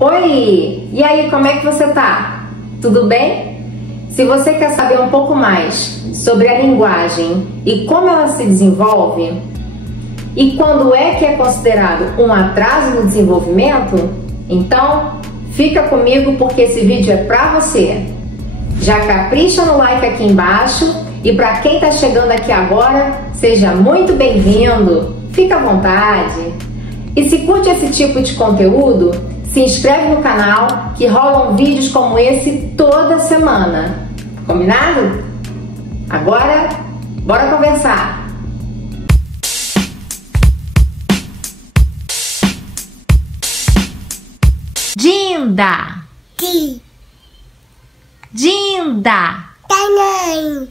Oi! E aí, como é que você tá? Tudo bem? Se você quer saber um pouco mais sobre a linguagem e como ela se desenvolve, e quando é que é considerado um atraso no desenvolvimento, então fica comigo porque esse vídeo é pra você. Já capricha no like aqui embaixo e para quem está chegando aqui agora, seja muito bem-vindo, fica à vontade. E se curte esse tipo de conteúdo, se inscreve no canal que rolam vídeos como esse toda semana. Combinado? Agora, bora conversar! Dinda. Dinda. Tamanho.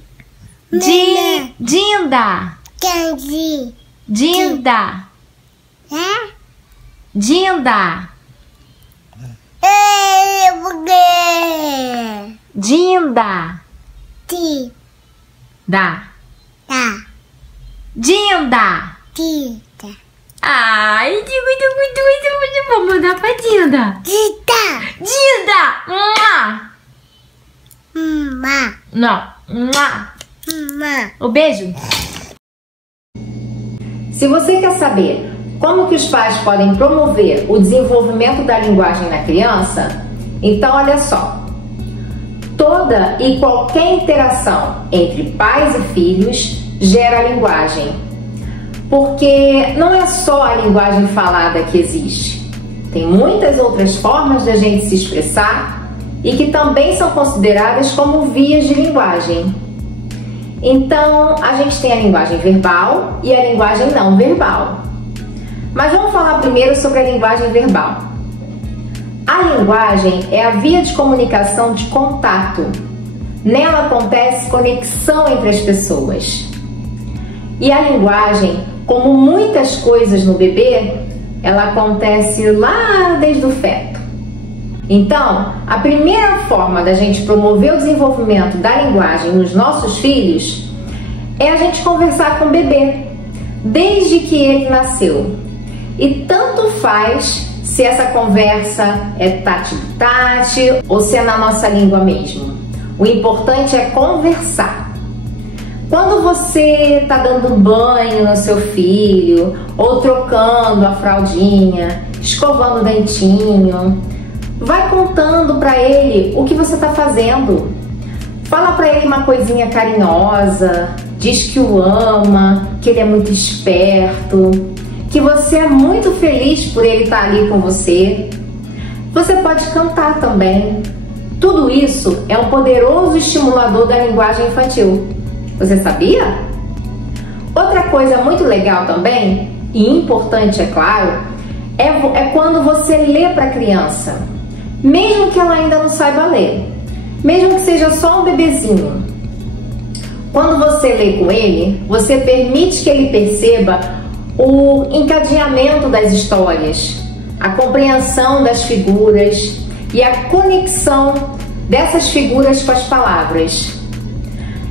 Dinda. Candy. Dinda. Hã? Dinda. Buguê. Dinda. Ti. Da. Tá. Dinda. Tita. Ai, muito, vou mandar pra Dinda. Tita. Dinda. Má. Não. Má. O beijo. Se você quer saber como que os pais podem promover o desenvolvimento da linguagem na criança, então olha só. Toda e qualquer interação entre pais e filhos gera linguagem. Porque não é só a linguagem falada que existe. Tem muitas outras formas da gente se expressar e que também são consideradas como vias de linguagem. Então, a gente tem a linguagem verbal e a linguagem não verbal. Mas vamos falar primeiro sobre a linguagem verbal. A linguagem é a via de comunicação de contato. Nela acontece conexão entre as pessoas. E a linguagem, como muitas coisas no bebê, ela acontece lá desde o feto. Então, a primeira forma da gente promover o desenvolvimento da linguagem nos nossos filhos é a gente conversar com o bebê, desde que ele nasceu. E tanto faz se essa conversa é tati-tati ou se é na nossa língua mesmo. O importante é conversar. Quando você está dando banho no seu filho, ou trocando a fraldinha, escovando o dentinho, vai contando para ele o que você está fazendo. Fala para ele uma coisinha carinhosa, diz que o ama, que ele é muito esperto, que você é muito feliz por ele estar ali com você. Você pode cantar também. Tudo isso é um poderoso estimulador da linguagem infantil. Você sabia? Outra coisa muito legal também, e importante, é claro, é quando você lê para a criança, mesmo que ela ainda não saiba ler, mesmo que seja só um bebezinho. Quando você lê com ele, você permite que ele perceba o encadeamento das histórias, a compreensão das figuras e a conexão dessas figuras com as palavras.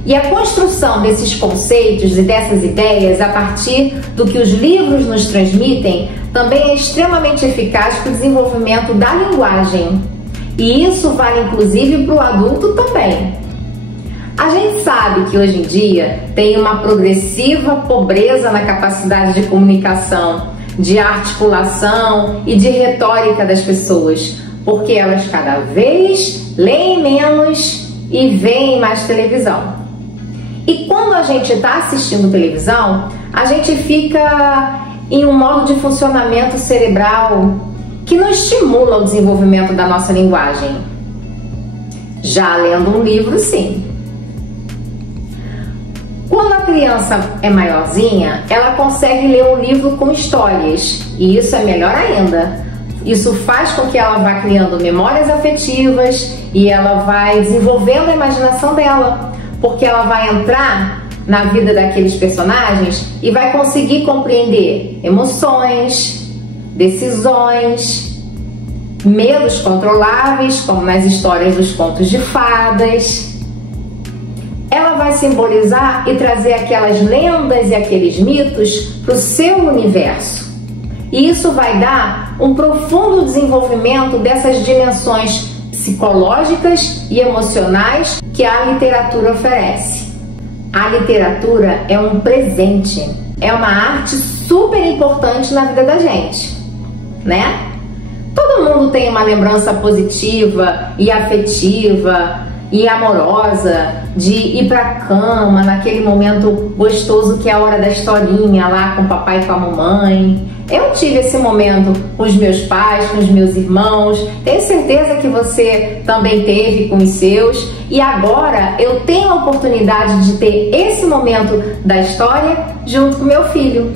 E a construção desses conceitos e dessas ideias a partir do que os livros nos transmitem também é extremamente eficaz para o desenvolvimento da linguagem. E isso vale inclusive para o adulto também. A gente sabe que hoje em dia tem uma progressiva pobreza na capacidade de comunicação, de articulação e de retórica das pessoas, porque elas cada vez leem menos e veem mais televisão. E quando a gente está assistindo televisão, a gente fica em um modo de funcionamento cerebral que não estimula o desenvolvimento da nossa linguagem. Já lendo um livro, sim. Quando a criança é maiorzinha, ela consegue ler um livro com histórias, e isso é melhor ainda. Isso faz com que ela vá criando memórias afetivas e ela vai desenvolvendo a imaginação dela, porque ela vai entrar na vida daqueles personagens e vai conseguir compreender emoções, decisões, medos controláveis, como nas histórias dos contos de fadas. Ela vai simbolizar e trazer aquelas lendas e aqueles mitos para o seu universo. E isso vai dar um profundo desenvolvimento dessas dimensões psicológicas e emocionais que a literatura oferece. A literatura é um presente, é uma arte super importante na vida da gente, né? Todo mundo tem uma lembrança positiva e afetiva e amorosa de ir pra cama naquele momento gostoso que é a hora da historinha lá com o papai e com a mamãe. Eu tive esse momento com os meus pais, com os meus irmãos. Tenho certeza que você também teve com os seus. E agora eu tenho a oportunidade de ter esse momento da história junto com meu filho.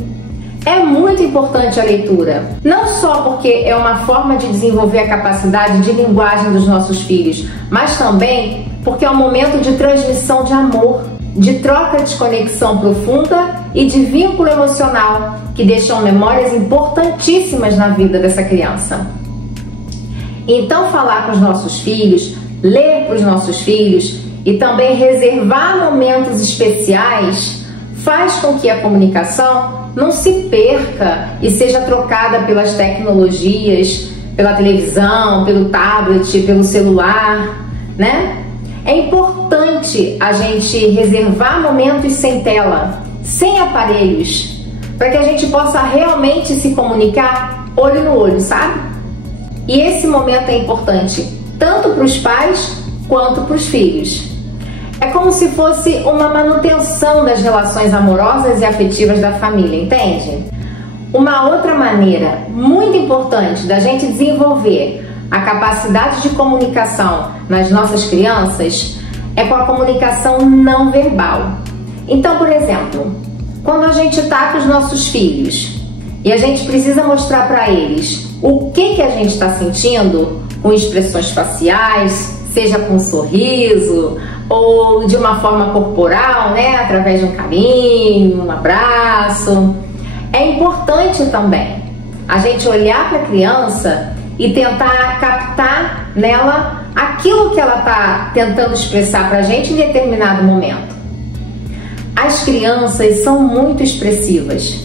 É muito importante a leitura, não só porque é uma forma de desenvolver a capacidade de linguagem dos nossos filhos, mas também porque é um momento de transmissão de amor, de troca de conexão profunda e de vínculo emocional que deixam memórias importantíssimas na vida dessa criança. Então, falar com os nossos filhos, ler para os nossos filhos e também reservar momentos especiais faz com que a comunicação não se perca e seja trocada pelas tecnologias, pela televisão, pelo tablet, pelo celular, né? É importante a gente reservar momentos sem tela, sem aparelhos, para que a gente possa realmente se comunicar olho no olho, sabe? E esse momento é importante tanto para os pais quanto para os filhos. É como se fosse uma manutenção das relações amorosas e afetivas da família, entende? Uma outra maneira muito importante da gente desenvolver a capacidade de comunicação nas nossas crianças é com a comunicação não verbal. Então, por exemplo, quando a gente está com os nossos filhos e a gente precisa mostrar para eles o que a gente está sentindo com expressões faciais, seja com um sorriso ou de uma forma corporal, né, através de um carinho, um abraço, é importante também a gente olhar para a criança e tentar captar nela aquilo que ela está tentando expressar para a gente em determinado momento. As crianças são muito expressivas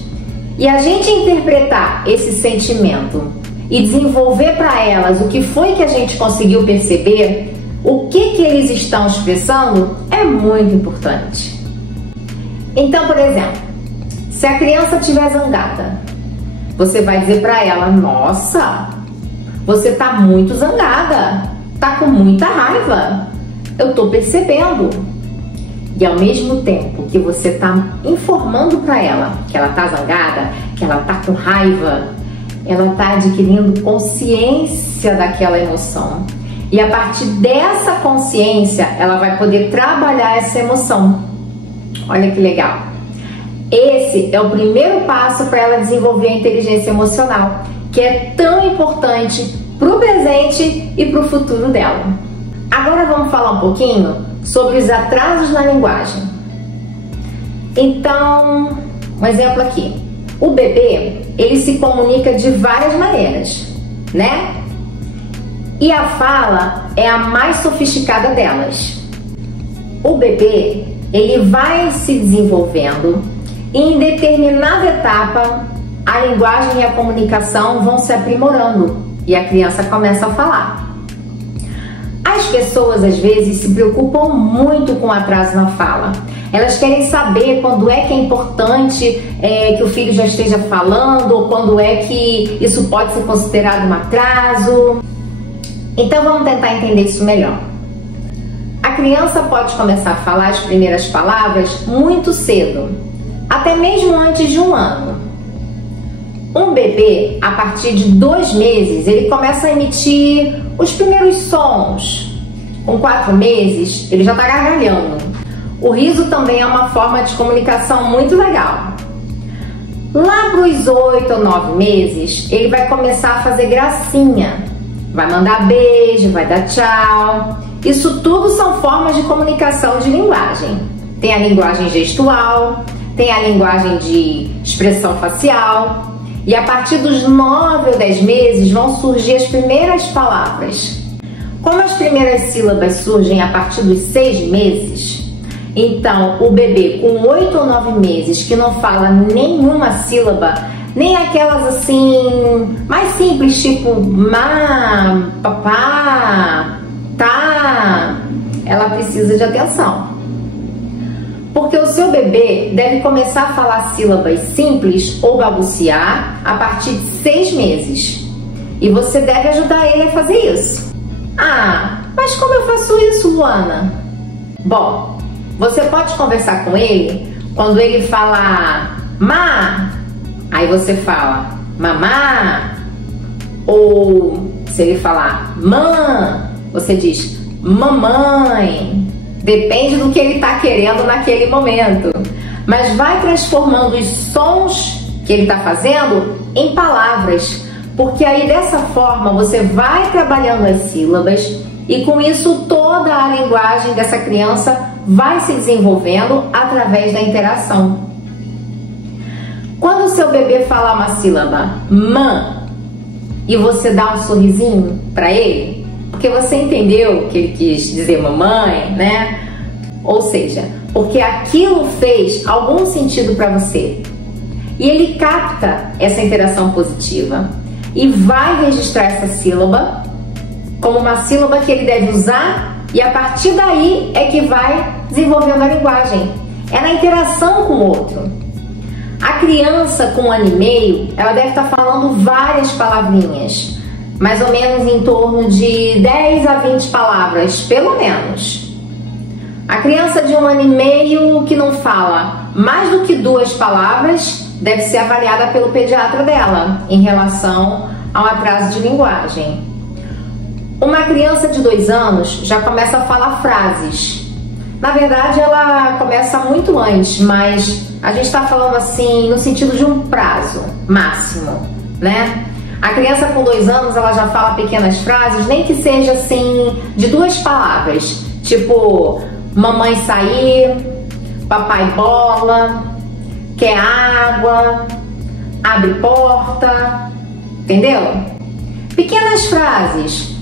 e a gente interpretar esse sentimento e desenvolver para elas o que foi que a gente conseguiu perceber, o que eles estão expressando, é muito importante. Então, por exemplo, se a criança estiver zangada, você vai dizer para ela: nossa, você tá muito zangada, tá com muita raiva, eu tô percebendo. E ao mesmo tempo que você tá informando para ela que ela tá zangada, que ela tá com raiva, ela tá adquirindo consciência daquela emoção. E a partir dessa consciência, ela vai poder trabalhar essa emoção. Olha que legal. Esse é o primeiro passo para ela desenvolver a inteligência emocional, que é tão importante para o presente e para o futuro dela. Agora vamos falar um pouquinho sobre os atrasos na linguagem. Então, um exemplo aqui. O bebê, ele se comunica de várias maneiras, né? E a fala é a mais sofisticada delas. O bebê, ele vai se desenvolvendo e em determinada etapa a linguagem e a comunicação vão se aprimorando e a criança começa a falar. As pessoas às vezes se preocupam muito com o atraso na fala. Elas querem saber quando é que é importante que o filho já esteja falando ou quando é que isso pode ser considerado um atraso. Então vamos tentar entender isso melhor. A criança pode começar a falar as primeiras palavras muito cedo, até mesmo antes de 1 ano. Um bebê, a partir de 2 meses, ele começa a emitir os primeiros sons. Com 4 meses, ele já está gargalhando. O riso também é uma forma de comunicação muito legal. Lá para os 8 ou 9 meses, ele vai começar a fazer gracinha. Vai mandar beijo, vai dar tchau. Isso tudo são formas de comunicação de linguagem. Tem a linguagem gestual, tem a linguagem de expressão facial. E a partir dos 9 ou 10 meses vão surgir as primeiras palavras. Como as primeiras sílabas surgem a partir dos 6 meses, então o bebê com 8 ou 9 meses que não fala nenhuma sílaba, Nem aquelas assim, mais simples, tipo má, papá, tá. Ela precisa de atenção. Porque o seu bebê deve começar a falar sílabas simples ou balbuciar a partir de 6 meses. E você deve ajudar ele a fazer isso. Ah, mas como eu faço isso, Luana? Bom, você pode conversar com ele quando ele falar má, aí você fala mamá. Ou se ele falar mã, você diz mamãe. Depende do que ele está querendo naquele momento. Mas vai transformando os sons que ele está fazendo em palavras. Porque aí dessa forma você vai trabalhando as sílabas e com isso toda a linguagem dessa criança vai se desenvolvendo através da interação. Quando o seu bebê falar uma sílaba mã e você dá um sorrisinho para ele, porque você entendeu que ele quis dizer mamãe, né? Ou seja, porque aquilo fez algum sentido para você. E ele capta essa interação positiva e vai registrar essa sílaba como uma sílaba que ele deve usar e a partir daí é que vai desenvolvendo a linguagem. É na interação com o outro. A criança com 1 ano e meio, ela deve estar falando várias palavrinhas. Mais ou menos em torno de 10 a 20 palavras, pelo menos. A criança de 1 ano e meio que não fala mais do que 2 palavras deve ser avaliada pelo pediatra dela em relação ao atraso de linguagem. Uma criança de 2 anos já começa a falar frases. Na verdade, ela começa muito antes, mas a gente está falando assim no sentido de um prazo máximo, né? A criança com 2 anos, ela já fala pequenas frases, nem que seja assim, de 2 palavras. Tipo, mamãe sair, papai bola, quer água, abre porta, entendeu? Pequenas frases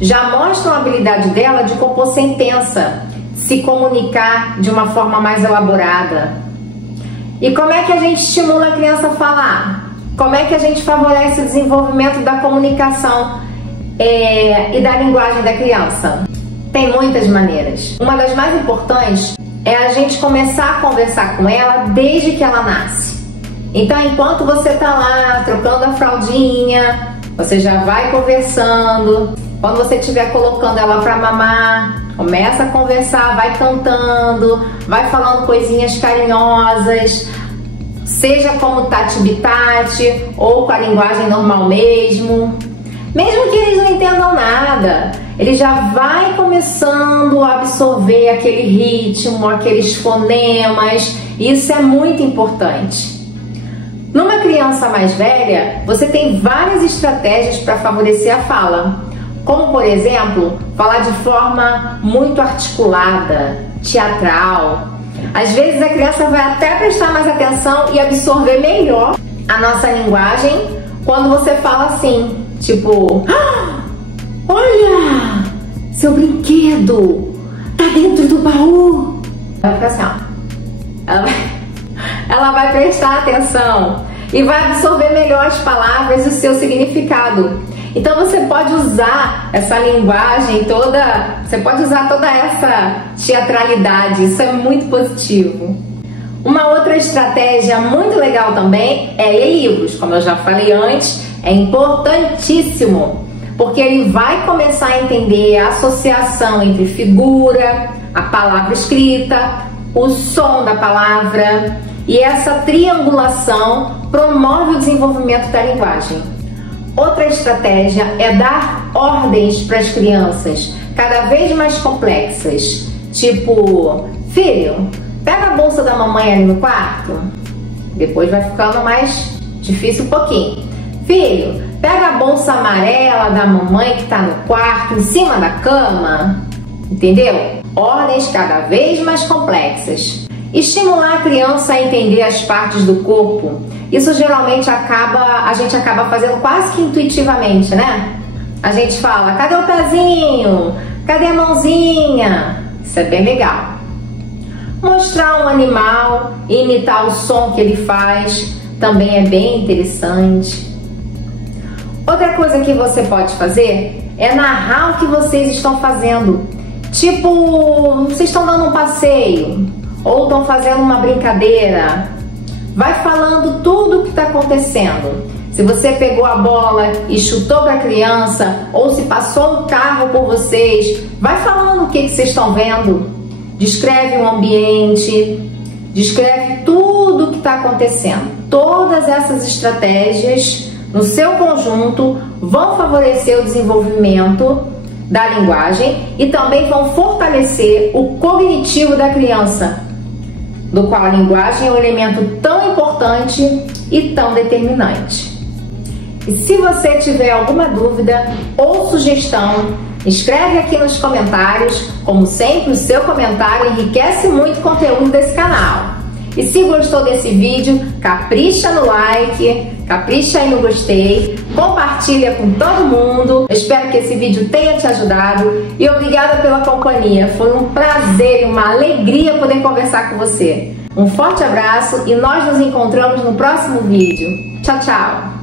já mostram a habilidade dela de compor sentença, se comunicar de uma forma mais elaborada. E como é que a gente estimula a criança a falar? Como é que a gente favorece o desenvolvimento da comunicação e da linguagem da criança? Tem muitas maneiras. Uma das mais importantes é a gente começar a conversar com ela desde que ela nasce. Então, enquanto você está lá trocando a fraldinha, você já vai conversando. Quando você estiver colocando ela para mamar, começa a conversar, vai cantando, vai falando coisinhas carinhosas, seja como tati-bitati ou com a linguagem normal mesmo. Mesmo que eles não entendam nada, ele já vai começando a absorver aquele ritmo, aqueles fonemas. Isso é muito importante. Numa criança mais velha, você tem várias estratégias para favorecer a fala, como por exemplo, falar de forma muito articulada, teatral. Às vezes a criança vai até prestar mais atenção e absorver melhor a nossa linguagem quando você fala assim, tipo, ah, olha, seu brinquedo tá dentro do baú. Ela fica assim, ó. Ela vai prestar atenção e vai absorver melhor as palavras e o seu significado. Então você pode usar essa linguagem toda, você pode usar toda essa teatralidade, isso é muito positivo. Uma outra estratégia muito legal também é ler livros, como eu já falei antes, é importantíssimo, porque ele vai começar a entender a associação entre figura, a palavra escrita, o som da palavra, e essa triangulação promove o desenvolvimento da linguagem. Outra estratégia é dar ordens para as crianças, cada vez mais complexas, tipo, filho, pega a bolsa da mamãe ali no quarto. Depois vai ficando mais difícil um pouquinho. Filho, pega a bolsa amarela da mamãe que está no quarto, em cima da cama. Entendeu? Ordens cada vez mais complexas. Estimular a criança a entender as partes do corpo. Isso geralmente a gente acaba fazendo quase que intuitivamente, né? A gente fala, cadê o pezinho? Cadê a mãozinha? Isso é bem legal. Mostrar um animal e imitar o som que ele faz também é bem interessante. Outra coisa que você pode fazer é narrar o que vocês estão fazendo. Tipo, vocês estão dando um passeio ou estão fazendo uma brincadeira. Vai falando tudo o que está acontecendo. Se você pegou a bola e chutou para a criança, ou se passou um carro por vocês, vai falando o que vocês estão vendo. Descreve o ambiente, descreve tudo o que está acontecendo. Todas essas estratégias, no seu conjunto, vão favorecer o desenvolvimento da linguagem e também vão fortalecer o cognitivo da criança, do qual a linguagem é um elemento tão importante e tão determinante. E se você tiver alguma dúvida ou sugestão, escreve aqui nos comentários. Como sempre, o seu comentário enriquece muito o conteúdo desse canal. E se gostou desse vídeo, capricha no like, capricha aí no gostei, compartilha com todo mundo. Eu espero que esse vídeo tenha te ajudado e obrigada pela companhia. Foi um prazer e uma alegria poder conversar com você. Um forte abraço e nós nos encontramos no próximo vídeo. Tchau, tchau!